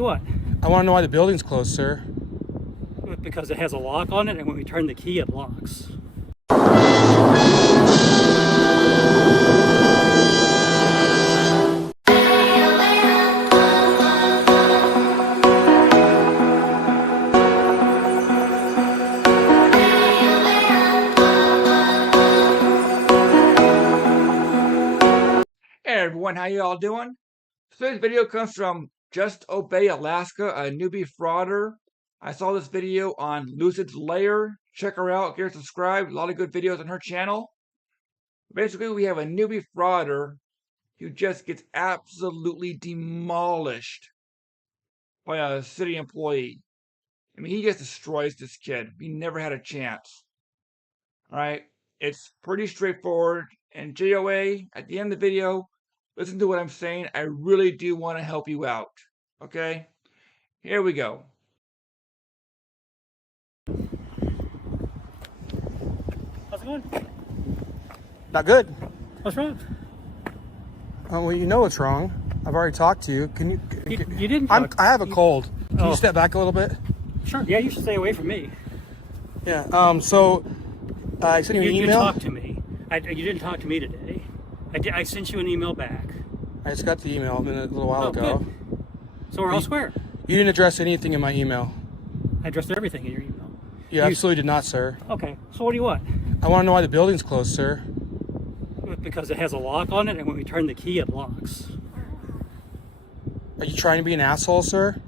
you want? I want to know why the building's closed, sir. Because it has a lock on it, and when we turn the key, it locks. Hey everyone, how you all doing? Today's video comes from Just Obey Alaska, a newbie frauder. I saw this video on Lucid's Lair. Check her out, get her subscribed. A lot of good videos on her channel. Basically, we have a newbie frauder who just gets absolutely demolished by a city employee. I mean, he just destroys this kid. He never had a chance. Alright, it's pretty straightforward. And JOA, at the end of the video, listen to what I'm saying. I really do want to help you out. Okay? Here we go. How's it going? Not good. What's wrong? Well, you know what's wrong. I've already talked to you. Can you? You didn't talk. I have a cold. Can Oh. you step back a little bit? Sure. Yeah, you should stay away from me. Yeah. So I sent you an You email. talked to me. You didn't talk to me today. I sent you an email back. I just got the email a little while Oh, ago. good. So we're all square. You didn't address anything in my email. I addressed everything in your email. You absolutely did not, sir. Okay. So what do you want? I want to know why the building's closed, sir. Because it has a lock on it, and when we turn the key, it locks. Are you trying to be an asshole, sir?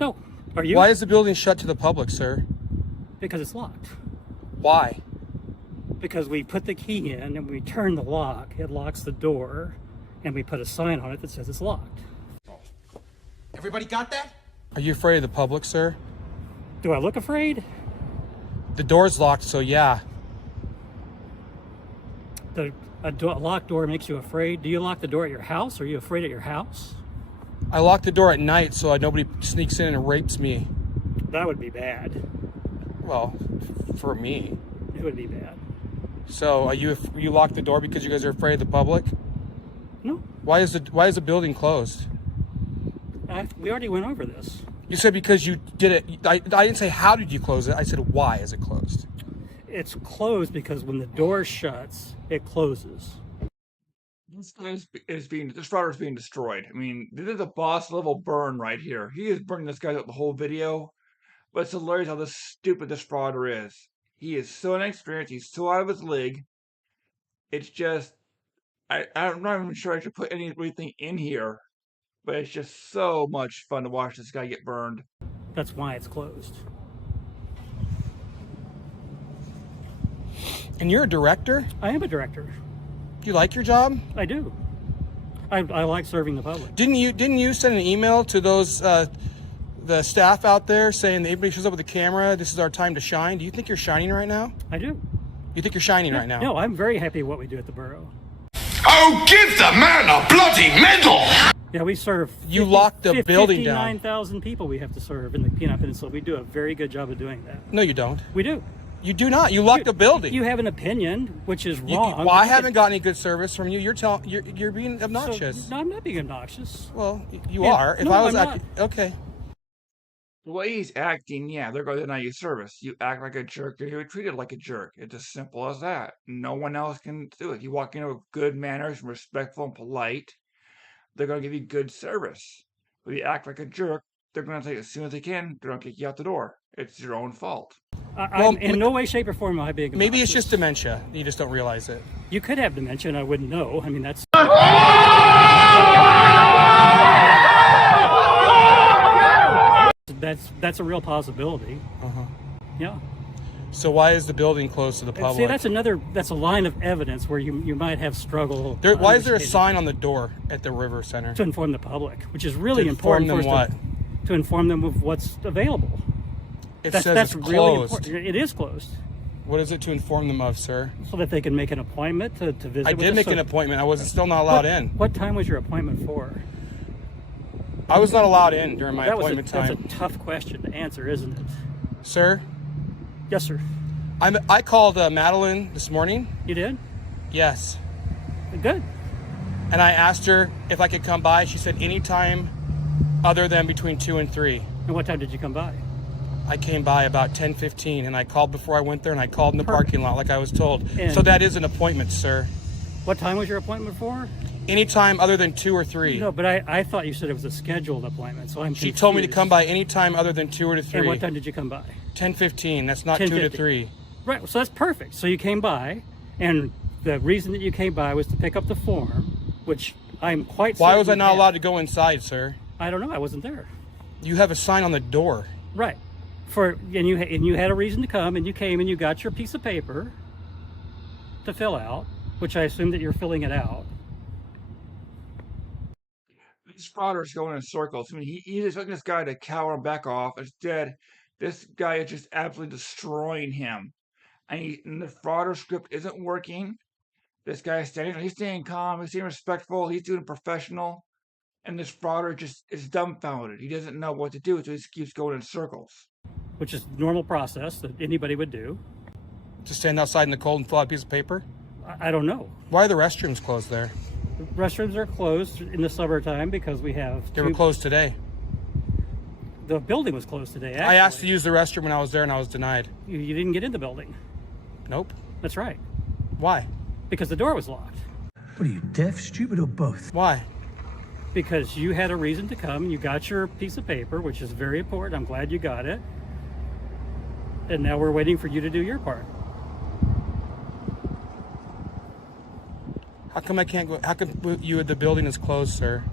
No. Are you? Why is the building shut to the public, sir? Because it's locked. Why? Because we put the key in, and we turn the lock, it locks the door, and we put a sign on it that says it's locked. Everybody got that? Are you afraid of the public, sir? Do I look afraid? The door's locked, so yeah. A locked door makes you afraid. Do you lock the door at your house? Are you afraid at your house? I lock the door at night so nobody sneaks in and rapes me. That would be bad. Well, for me. It would be bad. So you lock the door because you guys are afraid of the public? No. Why is the building closed? We already went over this. You said because you did it. I didn't say how did you close it. I said why is it closed? It's closed because when the door shuts, it closes. This frauder is being destroyed. I mean, this is a boss level burn right here. He is burning this guy out the whole video. But it's hilarious how stupid this frauder is. He is so inexperienced. He's so out of his league. It's just, I'm not even sure I should put anything in here. But it's just so much fun to watch this guy get burned. That's why it's closed. And you're a director? I am a director. Do you like your job? I do. I like serving the public. Didn't you send an email to those the staff out there saying that everybody shows up with a camera, this is our time to shine? Do you think you're shining right now? I do. You think you're shining right now? No, I'm very happy with what we do at the borough. Oh, give the man a bloody medal! Yeah, we serve. You locked the building down. 59,000 people we have to serve in the Peanut Peninsula. We do a very good job of doing that. No, you don't. We do. You do not. You locked the building. You have an opinion, which is wrong. Well, I haven't got any good service from you. You're being obnoxious. So, no, I'm not being obnoxious. Well, you Yeah, are. If no, I was I'm okay. The way he's acting, yeah, they're going to deny you service. You act like a jerk, you're treated like a jerk. It's as simple as that. No one else can do it. You walk in with good manners, respectful and polite, they're going to give you good service. If you act like a jerk, they're going to take it as soon as they can, they're going to kick you out the door. It's your own fault. I'm in no way, shape, or form am I being obnoxious. Maybe it's just dementia. You just don't realize it. You could have dementia and I wouldn't know. I mean, that's... That's a real possibility. Yeah. So why is the building closed to the public? See, that's a line of evidence where you might have struggle. Why is there a sign on the door at the River Center? To inform the public, which is really To inform important. them what? To inform them of what's available. It says That's it's really closed. important. It is closed. What is it to inform them of, sir? So that they can make an appointment to visit. I did make an appointment. I was still not allowed in. What time was your appointment for? I was not allowed in during my That's appointment time. a tough question to answer, isn't it? Sir? Yes, sir. I called Madeline this morning. You did? Yes. Good. And I asked her if I could come by. She said anytime other than between 2 and 3. And what time did you come by? I came by about 10:15, and I called before I went there, and I called in the parking lot like I was told. And- So that is an appointment, sir. What time was your appointment for? Anytime other than 2 or 3. No, but I thought you said it was a scheduled appointment, so I'm She confused. told me to come by anytime other than 2 or to 3. And what time did you come by? 10:15. That's not 2 to 10:15. 3. Right, so that's perfect. So you came by, and the reason that you came by was to pick up the form, which I'm quite Why certain was I you not had. allowed to go inside, sir? I don't know. I wasn't there. You have a sign on the door. Right. And you had a reason to come, and you came and you got your piece of paper to fill out, which I assume that you're filling it out. These frauders going in circles. I mean, he's expecting this guy to cower and back off. Instead, this guy is just absolutely destroying him. And the frauder script isn't working. This guy is he's staying calm, he's staying respectful, he's doing professional. And this frauder just is dumbfounded. He doesn't know what to do, so he just keeps going in circles. Which is normal process that anybody would do. To stand outside in the cold and fill out a piece of paper? I don't know. Why are the restrooms closed there? The restrooms are closed in the summertime because we have They were closed today. The building was closed today. I asked to actually. use the restroom when I was there, and I was denied. You didn't get in the building. Nope. That's right. Why? Because the door was locked. What are you, deaf, stupid, or both? Why? Because you had a reason to come. You got your piece of paper, which is very important. I'm glad you got it. And now we're waiting for you to do your part. How come I can't go? How come the building is closed, sir?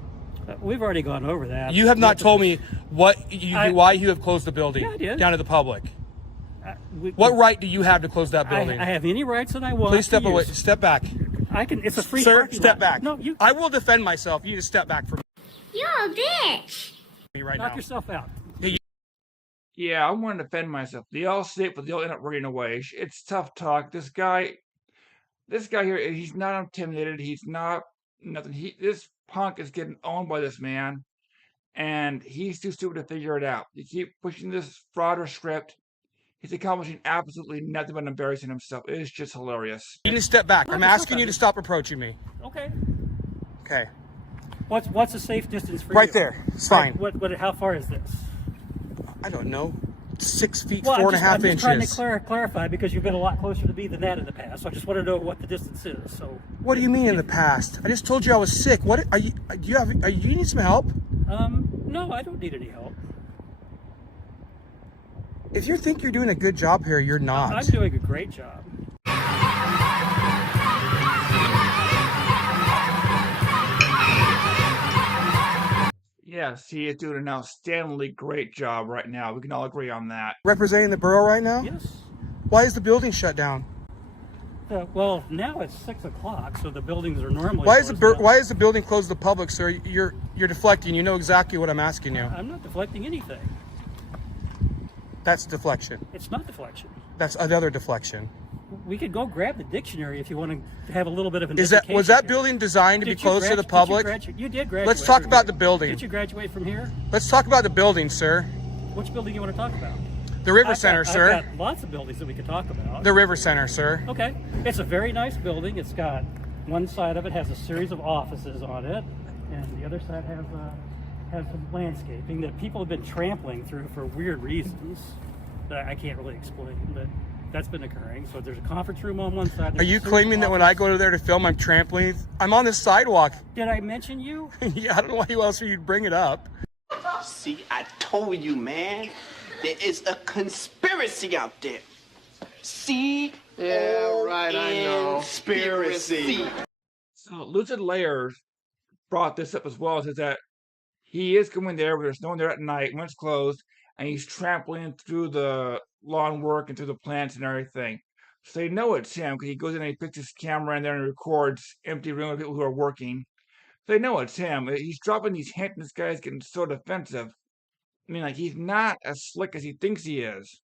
We've already gone over that. You have not told me why you have closed the building Yeah, I did. down to the public. We- What right do you have to close that I building? have any rights that I want. Please step to away. use. Step back. I can. It's a free. Sir, parking step lot. back. No, you I will defend myself. You just step back from You're a bitch. me right knock now. yourself out. Yeah, I want to defend myself. They all say it, but they'll end up running away. It's tough talk. This guy here, he's not intimidated. He's not nothing. This punk is getting owned by this man, and he's too stupid to figure it out. You keep pushing this frauder script. He's accomplishing absolutely nothing but embarrassing himself. It is just hilarious. You need to step back. No, I'm just asking step you to back. stop approaching me. Okay. Okay. What's a safe distance for you? Right there. It's fine. What? How far is this? I don't know. 6 feet, Well, 4.5 I'm just trying to inches. clarify because you've been a lot closer to me than that in the past. So I just want to know what the distance is. So, What do you mean in the past? I just told you I was sick. What are you? You need some help? no, I don't need any help. If you think you're doing a good job here, you're not. I'm doing a great job. Yes, he is doing an outstandingly great job right now. We can all agree on that. Representing the borough right now? Yes. Why is the building shut down? Well, now it's 6 o'clock, so the buildings are normally. Why is the closed now. why is the building closed to the public, sir? You're deflecting. You know exactly what I'm asking you. I'm not deflecting anything. That's deflection. It's not deflection. That's another deflection. We could go grab the dictionary if you want to have a little bit of an. Was that education here. building designed to be Did you closed to the gradu- public? You did graduate. Let's talk from about here. the building. Did you graduate from here? Let's talk about the building, sir. Which building do you want to talk about? The River I've Center, got, sir. I've got lots of buildings that we could talk about. The River Center, sir. Okay, it's a very nice building. It's got one side of it has a series of offices on it, and the other side has some landscaping that people have been trampling through for weird reasons that I can't really explain, but that's been occurring. So there's a conference room on one side. Are there's a you series of claiming that when I offices. go to there to film, I'm trampling? I'm on the sidewalk. Did I mention you? Yeah, I don't know why else you'd bring it up. See, I told you, man. There is a conspiracy out there. See? Yeah, right, I know. Conspiracy. So Lucid Layers brought this up as well. Says that he is going there, but there's no one there at night when it's closed, and he's trampling through the lawn work and through the plants and everything. So they know it's him because he goes in and he puts his camera in there and records empty room of people who are working. So they know it's him. He's dropping these hints, and this guy's getting so defensive. I mean, like, he's not as slick as he thinks he is.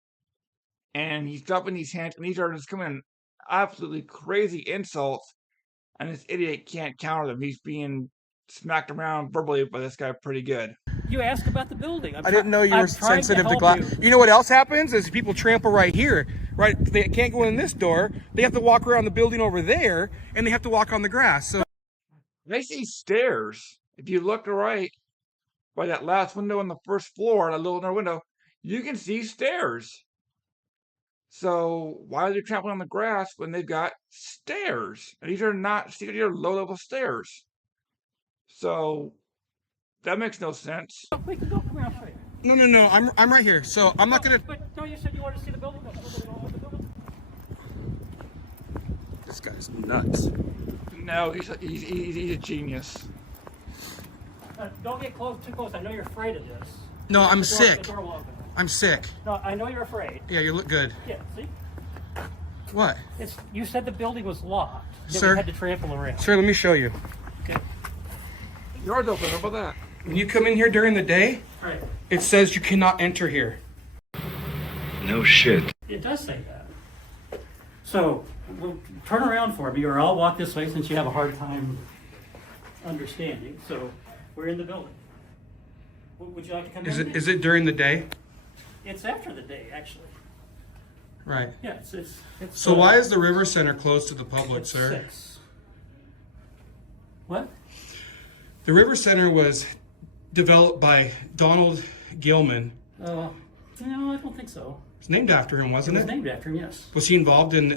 And he's dropping these hints, and these are just coming in absolutely crazy insults, and this idiot can't counter them. He's being smacked around verbally by this guy pretty good. You asked about the building. I didn't know you were I'm trying sensitive to help glass. You know what else happens is people trample right here, right? They can't go in this door. They have to walk around the building over there, and they have to walk on the grass. So They see stairs. If you look right, by that last window on the first floor, that little inner window, you can see stairs. So why are they trampling on the grass when they've got stairs? And these are low-level stairs. So that makes no sense. We can go. Come here, I'll show you. No. I'm right here. So I'm not gonna. But no, you said you wanted to see the building. The building. This guy's nuts. No, he's a genius. Don't get too close. I know you're afraid of this. No, I'm The sick. door will open. I'm sick. No, I know you're afraid. Yeah, you look good. Yeah, see? What? You said the building was locked. That Sir? we had to trample around. Sir, let me show you. Okay. Yours open. How about that? When you come in here during the day, Right. it says you cannot enter here. No shit. It does say that. So, well, turn around for me, or I'll walk this way since you have a hard time understanding. So, we're in the building. Would you like to come in? Is it during the day? It's after the day, actually. Right. Yeah, it's So why is the River Center closed to the public, it's sir? 6. What? The River Center was developed by Donald Gilman. No, I don't think so. It's named after him, It wasn't was it? named after him, yes. Was he involved in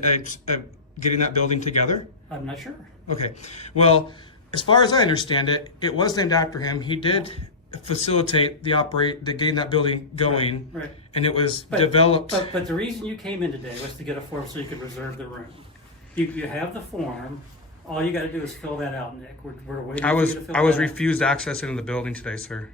getting that building together? I'm not sure. Okay. Well, as far as I understand it, it was named after him. He did facilitate the getting that building going, Right. and it was But- developed. But the reason you came in today was to get a form so you could reserve the room. You have the form. All you got to do is fill that out, Nick. We're waiting I for was you to fill I was that out. refused access into the building today, sir.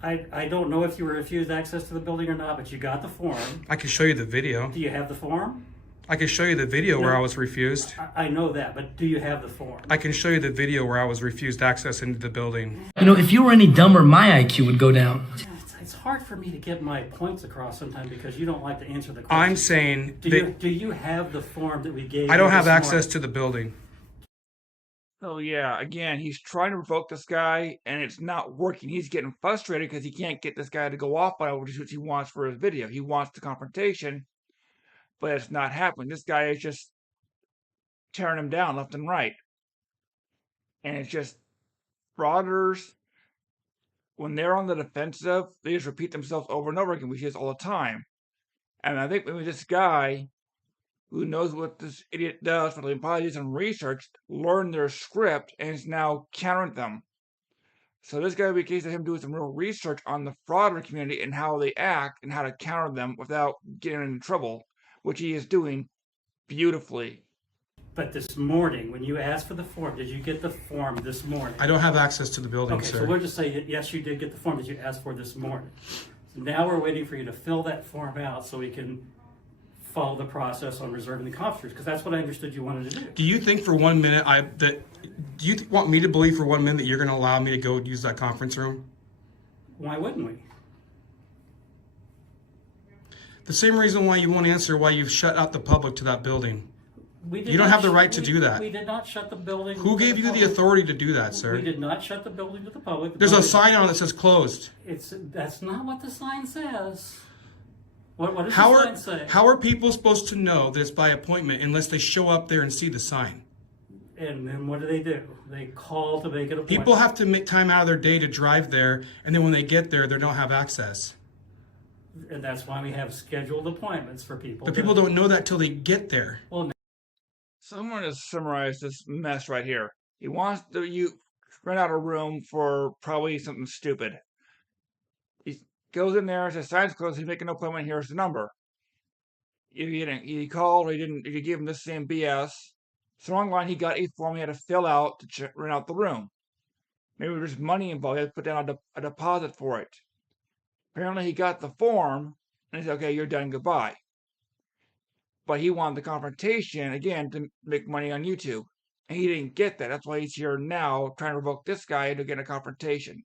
I don't know if you were refused access to the building or not, but you got the form. I can show you the video. Do you have the form? I can show you the video where No. I was refused. I know that, but do you have the form? I can show you the video where I was refused access into the building. You know, if you were any dumber, my IQ would go down. It's hard for me to get my points across sometimes because you don't like to answer the question. I'm saying Do you have the form that we gave I don't you have this access morning? to the building. So yeah, again, he's trying to provoke this guy, and it's not working. He's getting frustrated because he can't get this guy to go off on what he wants for his video. He wants the confrontation, but it's not happening. This guy is just tearing him down left and right. And it's just frauders, when they're on the defensive, they just repeat themselves over and over again. We see this all the time. And I think maybe this guy, who knows what this idiot does, but they probably did some research, learned their script, and is now countering them. So this guy would be a case of him doing some real research on the frauder community and how they act and how to counter them without getting into trouble, which he is doing beautifully. But this morning, when you asked for the form, did you get the form this morning? I don't have access to the building, Okay, sir. so we'll just say that yes, you did get the form that you asked for this morning. So now we're waiting for you to fill that form out so we can follow the process on reserving the conference, because that's what I understood you wanted to do. Do you think for 1 minute do you want me to believe for 1 minute that you're going to allow me to go use that conference room? Why wouldn't we? The same reason why you won't answer why you've shut out the public to that building. We did You don't not have the sh- right to we- do that. We did not shut the building. Who to gave you the public. authority to do that, We sir? did not shut the building to the public. The There's a building- sign on it that says closed. That's not what the sign says. What does How the are sign say? how are people supposed to know that it's by appointment unless they show up there and see the sign? And then what do? They call to make an appointment. People have to make time out of their day to drive there, and then when they get there, they don't have access. And that's why we have scheduled appointments for people. But people don't know that till they get there. Well, Someone has summarized this mess right here. He wants to rent out a room for probably something stupid. He goes in there and says, "Sign's closed. He's making an appointment. Here's the number." He called. Or he gave him the same BS. So online, he got a form he had to fill out to rent out the room. Maybe there's money involved. He had to put down a deposit for it. Apparently, he got the form and he said, "Okay, you're done. Goodbye." But he wanted the confrontation, again, to make money on YouTube. And he didn't get that. That's why he's here now trying to provoke this guy into getting a confrontation.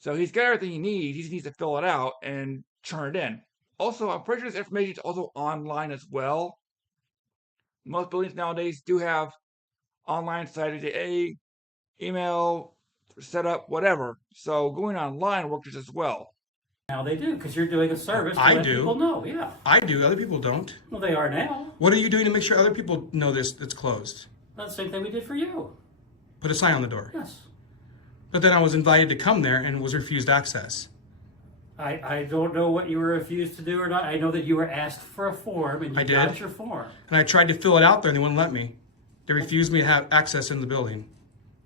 So he's got everything he needs. He just needs to fill it out and turn it in. Also, I'm pretty sure this information is also online as well. Most buildings nowadays do have online sites, email, setup, whatever. So going online works just as well. now they do, because you're doing a service to I let do. people know. Yeah. I do. Other people don't. Well, they are now. What are you doing to make sure other people know this? It's closed. That's the same thing we did for you. Put a sign on the door. Yes. But then I was invited to come there and was refused access. I don't know what you were refused to do or not. I know that you were asked for a form and you I did. got your form. And I tried to fill it out there and they wouldn't let me. They refused me to have access in the building.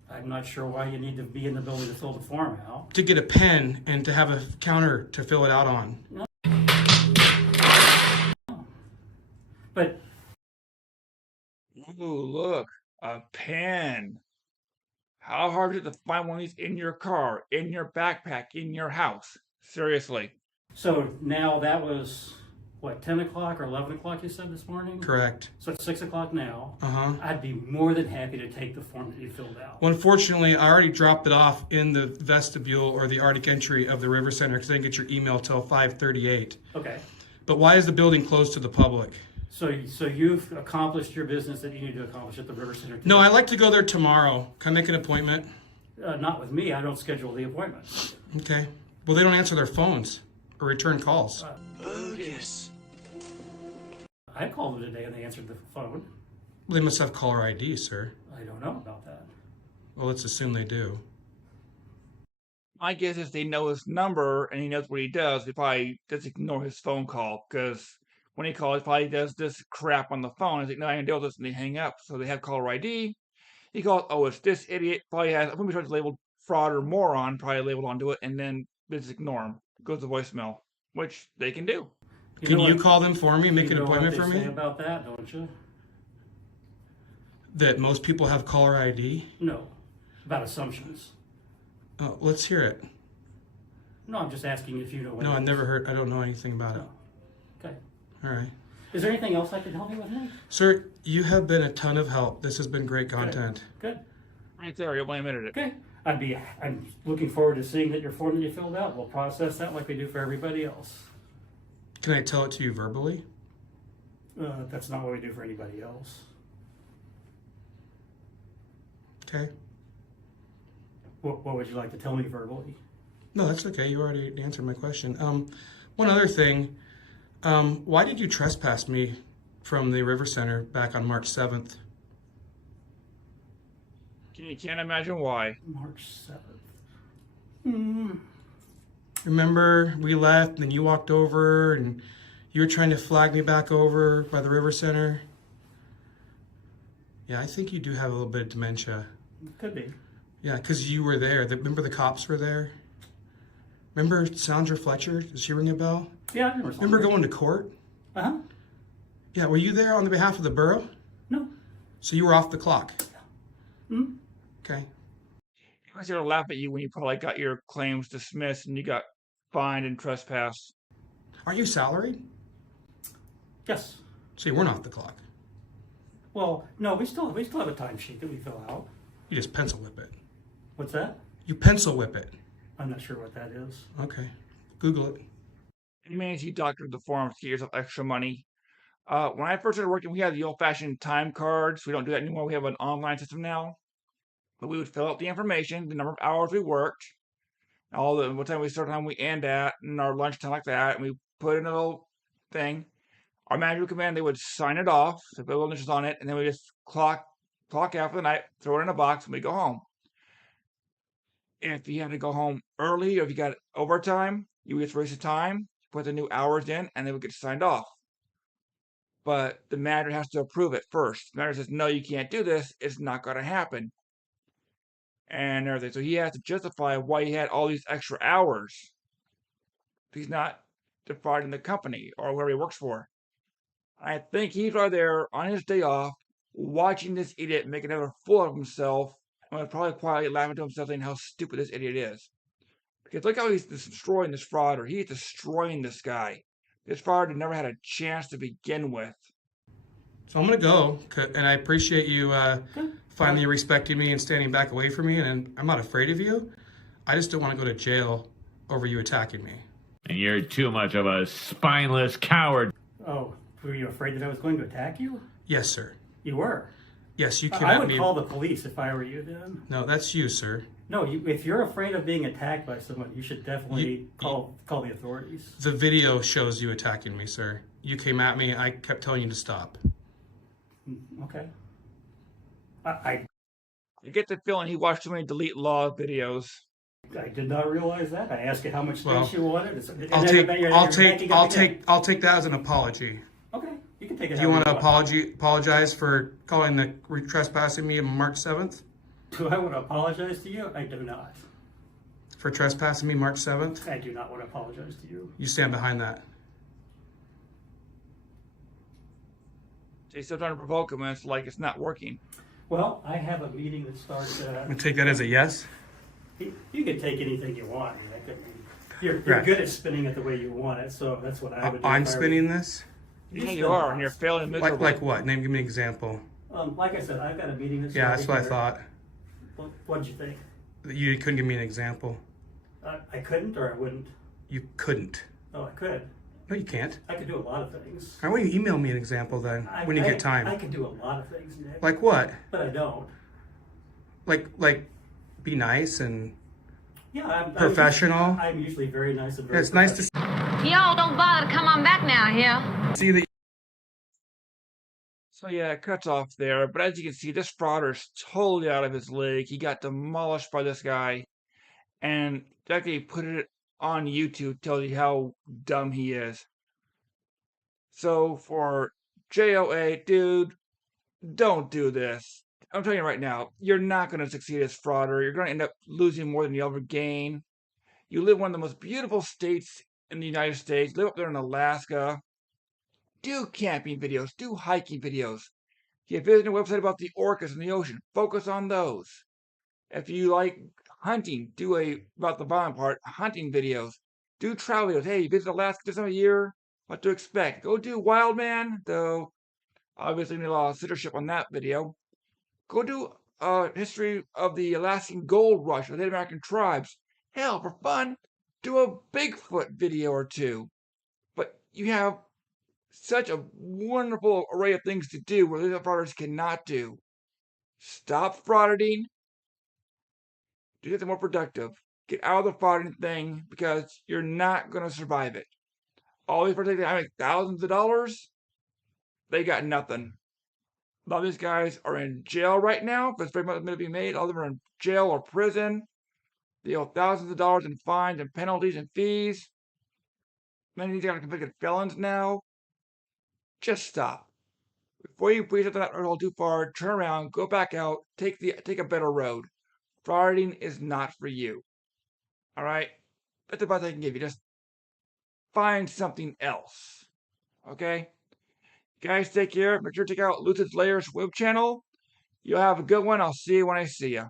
I'm not sure why you need to be in the building to fill the form out. To get a pen and to have a counter to fill it out on. But Ooh, look, a pen. How hard is it to find one of these in your car, in your backpack, in your house? Seriously. so now that was what, 10 o'clock or 11 o'clock you said this morning? Correct. So it's 6 o'clock now. Uh-huh. I'd be more than happy to take the form that you filled out. Well, unfortunately, I already dropped it off in the vestibule or the Arctic entry of the River Center because I didn't get your email till 5:38. Okay. But why is the building closed to the public? So you've accomplished your business that you need to accomplish at the River Center today. No, I'd like to go there tomorrow. Can I make an appointment? Not with me. I don't schedule the appointments. Okay. Well, they don't answer their phones or return calls. Bogus. I called them today and they answered the phone. Well, they must have caller ID, sir. I don't know about that. Well, let's assume they do. My guess is they know his number and he knows what he does. They probably just ignore his phone call because when he calls, he probably does this crap on the phone. He's like, no, I can deal with this, and they hang up. So they have caller ID. He calls, oh, it's this idiot. Probably has, I'm probably labeled fraud or moron, probably labeled onto it, and then they just ignore him. Goes to voicemail, which they can do. Can know you what- call them for me, make you an know appointment what for they say me? about that, don't you? That most people have caller ID? No. About assumptions. Oh, let's hear it. No, I'm just asking if you know what No, it I've is. never heard, I don't know anything about it. Okay. All right. Is there anything else I can help you with, Nick? Sir, you have been a ton of help. This has been great content. Good. Right there, you'll blame it. Okay. I'm looking forward to seeing that your form that you filled out. We'll process that like we do for everybody else. Can I tell it to you verbally? That's not what we do for anybody else. Okay. What would you like to tell me verbally? No, that's okay. You already answered my question. One other thing. Why did you trespass me from the River Center back on March 7th? You can't imagine why. March 7th. Remember, we left and then you walked over and you were trying to flag me back over by the River Center? Yeah, I think you do have a little bit of dementia. Could be. Yeah, because you were there. Remember the cops were there? Remember Sandra Fletcher? Does she ring a bell? Yeah, I remember. Remember going to court? Uh-huh. Yeah, were you there on the behalf of the borough? No. So you were off the clock? Hmm? Okay. I was here to laugh at you when you probably got your claims dismissed and you got fined and trespassed. Aren't you salaried? Yes. So you weren't off the clock. Well, no, we still have a timesheet that we fill out. You just pencil whip it. What's that? You pencil whip it. I'm not sure what that is. Okay. Google it. It means you doctored the forms to get yourself extra money. When I first started working, we had the old-fashioned time cards. We don't do that anymore. We have an online system now. But we would fill out the information, the number of hours we worked, what time we start, time we end at, and our lunchtime like that, and we put in a little thing. Our manager would come in, they would sign it off, so put a little initials on it, and then we just clock out for the night, throw it in a box, and we go home. If you had to go home early, or if you got overtime, you would just waste the time, put the new hours in, and they would get signed off. But the manager has to approve it first. The manager says, no, you can't do this, it's not going to happen. And everything. So he has to justify why he had all these extra hours. He's not defrauding the company or whoever he works for. I think he's right there on his day off, watching this idiot make another fool of himself, and was probably quietly laughing to himself saying how stupid this idiot is. Because look how he's destroying this frauder. He is destroying this guy. This frauder never had a chance to begin with. So I'm going to go, and I appreciate you finally respecting me and standing back away from me, and I'm not afraid of you. I just don't want to go to jail over you attacking me. And you're too much of a spineless coward. Oh, were you afraid that I was going to attack you? Yes, sir. You were. Yes, you came I at would me. call the police if I were you then. No, that's you, sir. No, if you're afraid of being attacked by someone, you should definitely call the authorities. The video shows you attacking me, sir. You came at me. I kept telling you to stop. Okay. I You get the feeling he watched too many Delete Law videos. I did not realize that. I asked you how much space Well, you wanted. I'll take that as an apology. Okay, you can take it. Do you want to apologize for calling the trespassing me on March 7th? Do I want to apologize to you? I do not. For trespassing me March 7th? I do not want to apologize to you. You stand behind that. So he's still trying to provoke him, and it's like it's not working. Well, I have a meeting that starts. I'm going to take that as a yes. You can take anything you want. You're Right. good at spinning it the way you want it, so that's what I would do. I'm spinning this? Yeah, you are, and you're failing miserably. Like what? Give me an example. Like I said, I've got a meeting that's Yeah, that's what I thought. What did you think? You couldn't give me an example. I couldn't, or I wouldn't. You couldn't. Oh, I could. No, you can't. I could do a lot of things. Why don't you email me an example then, when you get time? I can do a lot of things, Nick. Like what? But I don't. Like, be nice and Yeah, I'm professional. I'm usually very nice and very. Yeah, it's nice to Y'all don't bother to come on back now, here. see that. So yeah, it cuts off there. But as you can see, this frauder's totally out of his league. He got demolished by this guy. And the fact that he put it on YouTube tells you how dumb he is. So for JOA, dude, don't do this. I'm telling you right now, you're not going to succeed as frauder. You're going to end up losing more than you ever gain. You live in one of the most beautiful states in the United States. Live up there in Alaska. Do camping videos. Do hiking videos. If you're visiting a website about the orcas in the ocean, focus on those. If you like hunting, do about the bottom part, hunting videos. Do travel videos. Hey, you visit Alaska this time of year? What to expect? Go do Wild Man, though obviously need a lot of censorship on that video. Go do a history of the Alaskan gold rush with Native American tribes. Hell, for fun, do a Bigfoot video or two. But you have such a wonderful array of things to do where these frauders cannot do. Stop frauding. Do something more productive. Get out of the frauding thing because you're not going to survive it. All these frauders that make thousands of dollars, they got nothing. A lot of these guys are in jail right now. If it's very much to be made, all of them are in jail or prison. They owe thousands of dollars in fines and penalties and fees. Many of these guys are convicted felons now. Just stop. Before you breathe something out all too far, turn around, go back out, take a better road. Frauding is not for you. All right? That's the advice I can give you. Just find something else. Okay? Guys, take care. Make sure to check out Lucid's Layers web channel. You'll have a good one. I'll see you when I see you.